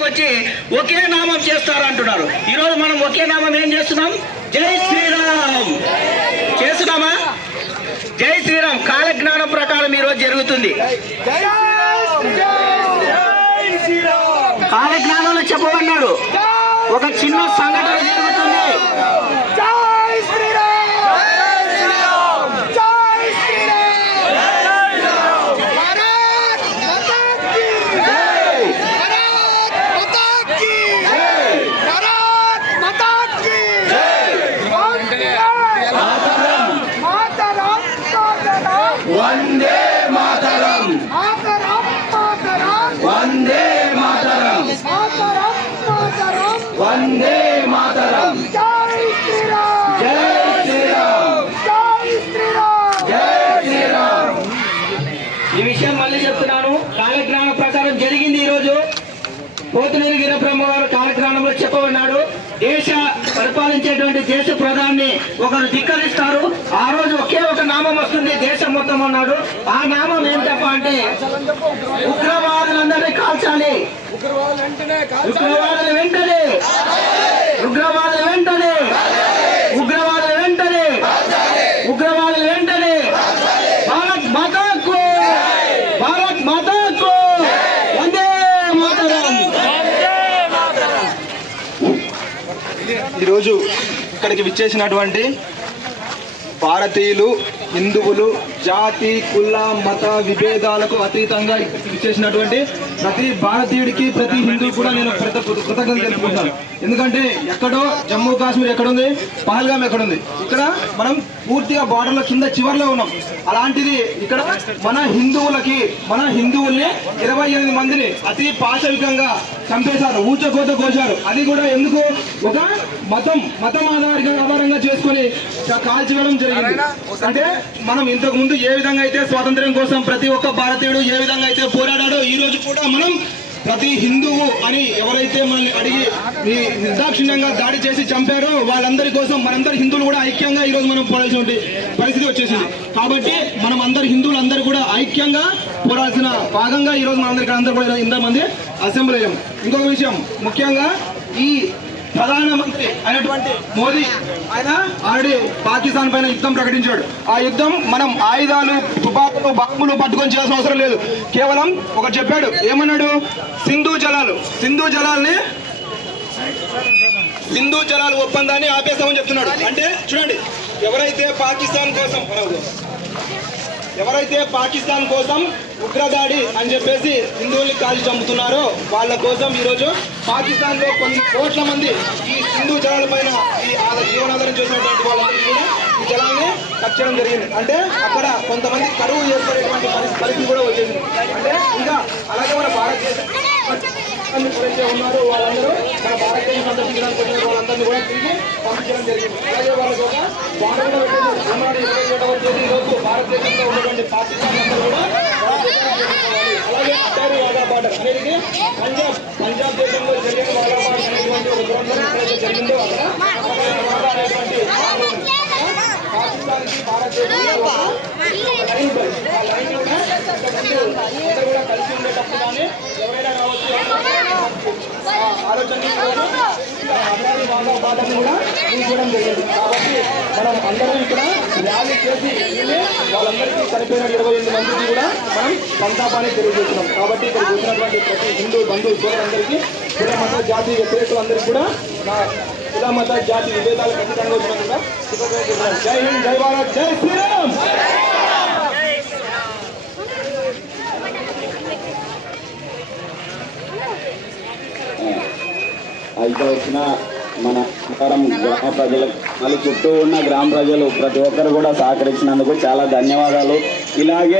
మీదకి వచ్చి ఒకే నామం చేస్తారు అంటున్నారు. ఈరోజు మనం ఒకే నామం ఏం చేస్తున్నాం? జై శ్రీరామ్ చేస్తున్నామా? జై శ్రీరామ్ కాలజ్ఞానం ప్రకారం ఈరోజు జరుగుతుంది. కాలజ్ఞానంలో చెప్పమన్నాడు, ఒక చిన్న సంఘటన జరుగుతుంది. వందే మాతరం, వందే మాతరం, వందే మాతరం. జై శ్రీరామ్, జై శ్రీరామ్, జై శ్రీరామ్. ఈ విషయం మళ్ళీ చెప్తున్నాను, కాలజ్ఞానం ప్రకారం జరిగింది. ఈరోజు పోతునూరి వీరబ్రహ్మ గారు కాలజ్ఞానంలో చెప్పమన్నాడు, దేశ పరిపాలించేటువంటి దేశ ప్రధాని ఒకరు ధిక్కరిస్తారు, ఆ రోజు ఒకే ఒక నామం వస్తుంది దేశం మొత్తం అన్నాడు. ఆ నామం ఏంటప్ప అంటే ఉగ్రవాదులందరినీ కాల్చాలి. ఉగ్రవాదులు వెంటనే, ఉగ్రవాదులు వెంటనే, ఉగ్రవాదులు వెంటనే, ఉగ్రవాదులు వెంటనే. భారత్ మాతాకు, భారత్ మాతాకు వందే మాతరం. ఈరోజు ఇక్కడికి విచ్చేసినటువంటి భారతీయులు, హిందువులు, జాతి కుల మత విభేదాలకు అతీతంగా విచ్చేసినటువంటి ప్రతి భారతీయుడికి, ప్రతి హిందువు కూడా నేను కృతజ్ఞతలు తెలుపుకుంటాను. ఎందుకంటే ఎక్కడో జమ్మూ కాశ్మీర్ ఎక్కడుంది, పహల్గామ్ ఎక్కడుంది, ఇక్కడ మనం పూర్తిగా బార్డర్ల కింద చివరిలో ఉన్నాం. అలాంటిది ఇక్కడ మన హిందువుల్ని 28 మందిని అతి పాశవికంగా చంపేశారు, ఊచకోత కోశారు. అది కూడా ఎందుకు? ఒక మతం ఆధారంగా చేసుకుని కాల్చివేయడం జరిగింది. అంటే మనం ఇంతకు ముందు ఏ విధంగా అయితే స్వాతంత్ర్యం కోసం ప్రతి ఒక్క భారతీయుడు ఏ విధంగా అయితే పోరాడాడో, ఈ రోజు కూడా మనం ప్రతి హిందువు అని ఎవరైతే మనల్ని అడిగి నిర్దాక్షిణ్యంగా దాడి చేసి చంపారో వాళ్ళందరి కోసం మనందరి హిందువులు కూడా ఐక్యంగా ఈరోజు మనం పోరాల్సిన పరిస్థితి వచ్చేసింది. కాబట్టి మనం అందరు హిందువులు అందరూ కూడా ఐక్యంగా పోరాల్సిన భాగంగా ఈరోజు మనందరికీ కూడా ఇంతమంది అసెంబ్లీ అయ్యాం. ఇంకొక విషయం, ముఖ్యంగా ఈ ప్రధానమంత్రి అయినటువంటి మోదీ ఆయన ఆల్రెడీ పాకిస్తాన్ పైన యుద్ధం ప్రకటించాడు. ఆ యుద్ధం మనం ఆయుధాలు, తుపాకులు, బాంబులు పట్టుకొని చేయాల్సిన అవసరం లేదు. కేవలం ఒకటి చెప్పాడు, ఏమన్నాడు? సింధు జలాలు ఒప్పందాన్ని ఆపేస్తామని చెప్తున్నాడు. అంటే చూడండి, ఎవరైతే పాకిస్తాన్ కోసం ఉగ్రదాడి అని చెప్పేసి హిందువుల్ని కాల్చి చంపుతున్నారో వాళ్ళ కోసం ఈరోజు పాకిస్తాన్ లో కొన్ని కోట్ల మంది ఈ సింధు జలాల పైన ఈ జీవనాధారం చేసినటువంటి వాళ్ళందరికీ కూడా ఈ జలాన్ని కట్ చేయడం జరిగింది. అంటే అక్కడ కొంతమంది కరువు ఏర్పడేటువంటి పరిస్థితి కూడా వచ్చేసింది. అంటే ఇంకా అలాగే మన భారతదేశం ఎవరైతే ఉన్నారో వాళ్ళందరూ మన భారతదేశం సందర్శించడానికి వచ్చిన వాళ్ళందరినీ కూడా తిరిగి పంపించడం జరిగింది. అలాగే వాళ్ళ కోసం బార్డర్ కూడా పెట్టేసి 27వ తేదీ రోజు భారతదేశంలో ఉన్నటువంటి పాకిస్తాన్ అందరూ కూడా అలాగే అటారీ వాఘా బార్డర్ అనేది పంజాబ్ దేశంలో జరిగిన వాఘా బార్డర్ అనేటువంటి ఒక దురంతం జరిగిందో అక్కడ అనేటువంటి పాకిస్తాన్కి భారతదేశంలో కూడా కలిసి ఉండేటప్పుడు కానీ ఎవరైనా కావచ్చు ఆలోచన అటారీ వాఘా బార్డర్ని కూడా తీసుకోవడం జరిగింది. కాబట్టి మనం అందరం ఇక్కడ ర్యాలీ చేసి వాళ్ళందరికీ చనిపోయిన 28 మందికి కూడా మనం సంతాపాన్ని తెలియజేస్తున్నాం. కాబట్టి ఇక్కడికి వచ్చినటువంటి ప్రతి హిందూ బంధువు సోదరులందరికీ, కుల మత జాతి వ్యతిరేకులందరికీ కూడా కుల మత జాతి విభేదాలు ఖచ్చితంగా వచ్చినందుకు జై హింద్, జై భారత్, జై శ్రీరామ్. అయితే వచ్చిన మన గ్రామ ప్రజలకు, మళ్ళీ చుట్టూ ఉన్న గ్రామ ప్రజలు ప్రతి ఒక్కరు కూడా సహకరించినందుకు చాలా ధన్యవాదాలు. ఇలాగే